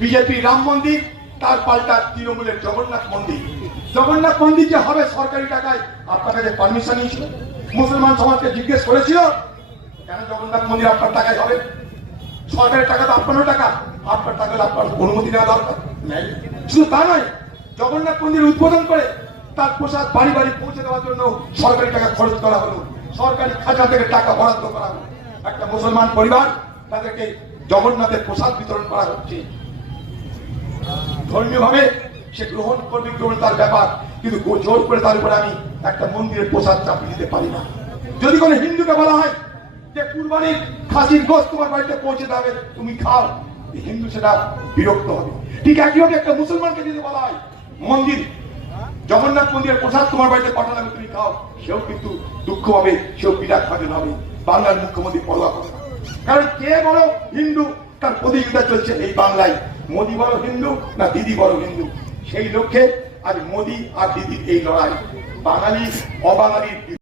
BJP Ram মন্দির, তার পাল্টা তৃণমূলের জগন্নাথ মন্দির। জগন্নাথ মন্দির যে হবে সরকারি টাকায়, আপনার কাছে পারমিশন নিয়েছিল? মুসলমান সমাজকে জিজ্ঞেস করেছিল কেন জগন্নাথ মন্দির আপনার টাকায় হবে? সরকারের টাকা তো আপনারও টাকা, আপনার টাকা আপনার অনুমতি নেওয়া দরকার নেই। শুধু তা নয়, জগন্নাথ মন্দির উদ্বোধন করে তার প্রসাদ বাড়ি বাড়ি পৌঁছে দেওয়ার জন্য সরকারি টাকা খরচ করা হলো, সরকারি খাজা থেকে টাকা বরাদ্দ করা হলো। একটা মুসলমান পরিবার, তাদেরকে জগন্নাথের প্রসাদ বিতরণ করা হচ্ছে। ধর্মীয় ভাবে সে গ্রহণ করবে গ্রহণ তার ব্যাপার, কিন্তু জোর করে তার উপরে আমি একটা মন্দিরের প্রসাদ চাপিয়ে দিতে পারি না। যদি কোনো হিন্দুকে বলা হয় যে কুরবানির খাসির গোশত তোমার বাড়িতে পৌঁছে দেবে, তুমি খাও, হিন্দু সেটা বিরক্ত হবে। ঠিক একইভাবে একটা মুসলমানকে যদি বলা হয় মন্দির জগন্নাথ মন্দিরের প্রসাদ তোমার বাড়িতে পাঠানো হবে, তুমি খাও, সেও কিন্তু দুঃখ হবে, সেও বিরাট ভাবে হবে। বাংলার মুখ্যমন্ত্রী পরোয়া করে না। কারণ কে বড় হিন্দু তার প্রতিযোগিতা চলছে এই বাংলায়। মোদী বড় হিন্দু না দিদি বড় হিন্দু, সেই লক্ষ্যে আজ মোদী আর দিদির এই লড়াই। বাঙালি অবাঙালির